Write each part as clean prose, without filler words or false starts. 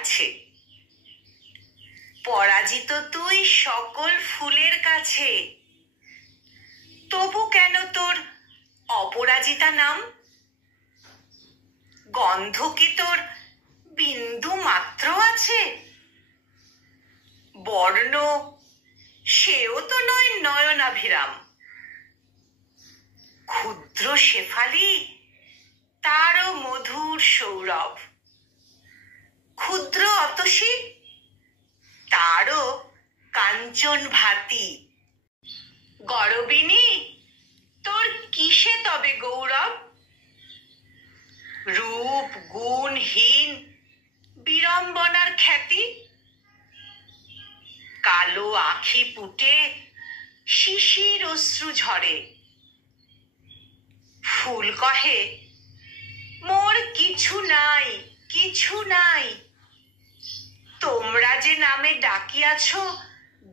আছে। পরাজিত তুই সকল ফুলের কাছে, তবু কেন তোর অপরাজিতা নাম? গন্ধ কি তোর বিন্দু মাত্র আছে? বর্ণ সেও তো নয় নয়নাভিরাম। ক্ষুদ্র শেফালি তারও মধুর সৌরভ, ক্ষুদ্র অতসী তারও কাঞ্চন ভাতি। গরবিনী তোর কিসে তবে গৌরব? রূপ গুণহীন বিড়ম্বনার খ্যাতি। কালো আখি পুটে শিশির অশ্রু ঝরে, ফুল কহে মোর কিছু নাই, কিছু নাই। তোমরা যে নামে ডাকিয়াছ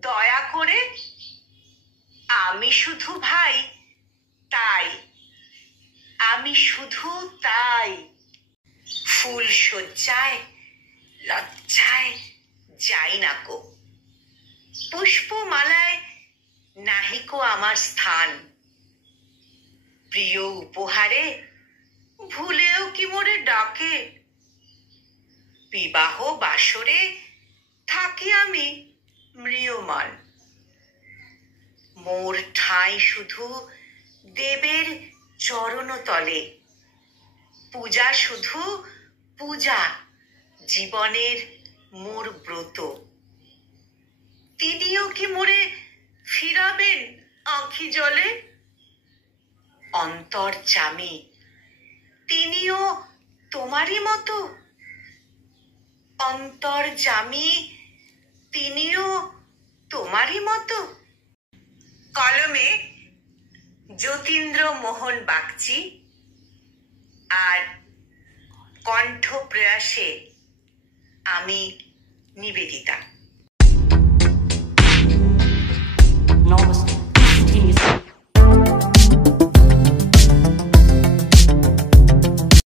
দয়া করে, আমি শুধু ভাই তাই, আমি শুধু তাই। ফুল সজ্জায় লজ্জায় যাই নাকো, পুষ্পমালায় নাহিকো আমার স্থান। প্রিয় উপহারে ভুলেও কি মোরে ডাকে? বিবাহ বাসরে থাকি আমি ম্রিয়মান। মোর ঠাঁই শুধু দেবের চরণতলে, পূজা শুধু পূজা জীবনের মোর ব্রত। তিনিও কি মোরে ফিরাবেন আঁখি জলে? অন্তর্যামী তিনিও তোমারই মতো? অন্তর্যামী তিনিও তোমারই মতো? কলমে যতীন্দ্র মোহন বাগচি আর কণ্ঠ প্রয়াসে আমি নিবেদিতা।